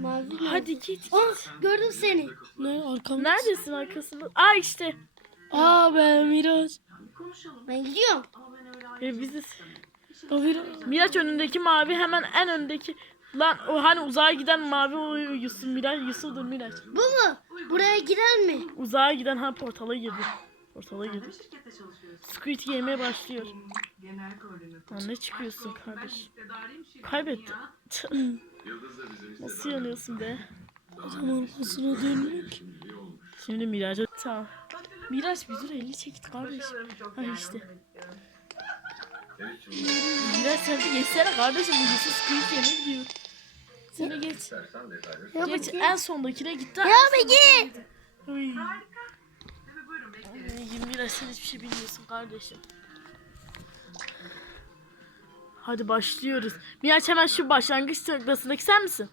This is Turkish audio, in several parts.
Mavi mi? Hadi git. Ah gördüm seni. Ne arkamda? Neredesin arkasında? Aa işte. Aa be Miraç. Ben gidiyorum. E, biziz. Miraç. Miraç önündeki mavi hemen en öndeki. Lan o hani uzağa giden mavi o Yusuf Miraç Yusuf'dur Miraç. Bu mu? Buraya gider mi? Uzağa giden ha portala girdi. Portala girdi. Squid yemeye başlıyor. Lan ne çıkıyorsun kardeş? Kaybetti. Nasıl yanıyorsun be? Adam arkasına dönmek. Şimdi Miraç'a tamam. Miraç bir dur elini çekti kardeş. Ha işte. Miraç sen de geçsene kardeşim bu Yusuf Squid yemeye gidiyor. Sen de geç. Ya Geç en sondakine gitti. Ya be git. Uy. Ay, Miraç sen hiçbir şey bilmiyorsun kardeşim. Hadi başlıyoruz. Miraç hemen şu başlangıç noktasındaki sen misin?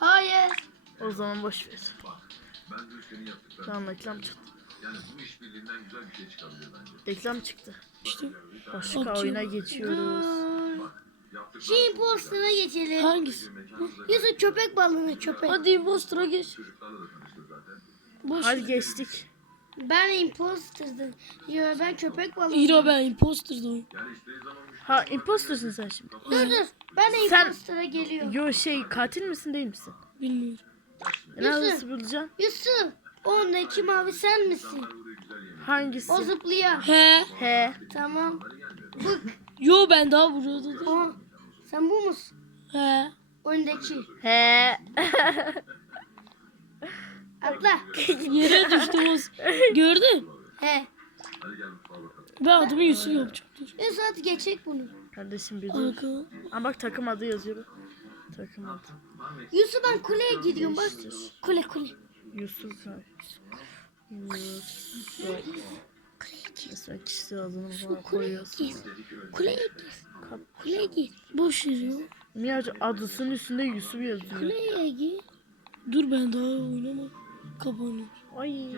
Hayır. O zaman boş ver. Tamam reklam çıktı. Reklam çıktı. İşte Başka Bakıyorum. oyuna geçiyoruz. Şey imposter'a geçelim. hangisi? Yusuf köpek balığına köpek. Hadi impostora geç. Boş. Hadi geçtik. Ben imposter'dım. Yo ben köpek balığı. İro ben imposter'dım. Ha impostersin sen şimdi. Dur dur. Ben de Sen- imposter'a geliyorum. Yo şey katil misin değil misin? Bilmiyorum. Nasıl bulacaksın? Yusuf. Ondaki mavi sen misin? Hangisi? O zıplayan. He. He. Tamam. Bık. Yo ben daha burada. O. Sen bu musun? He. Öndeki. He. Atla. Yere düştüm o. Gördün? He. Ben adımı Yusuf yapacağım. Yusuf hadi geçecek bunu. Kardeşim bir dur. Ama bak takım adı yazıyor. Takım adı. Yusuf ben kuleye gidiyorum bak. Kule kule. Yusuf. Yusuf. Mesela kişisel adını falan koyuyorsun. Kuleye git. Kuleye git. Boş yazıyor. Miraç adısının üstünde Yusuf yazıyor. Kuleye git. Dur ben daha oynamam. Kapanıyor. Ay.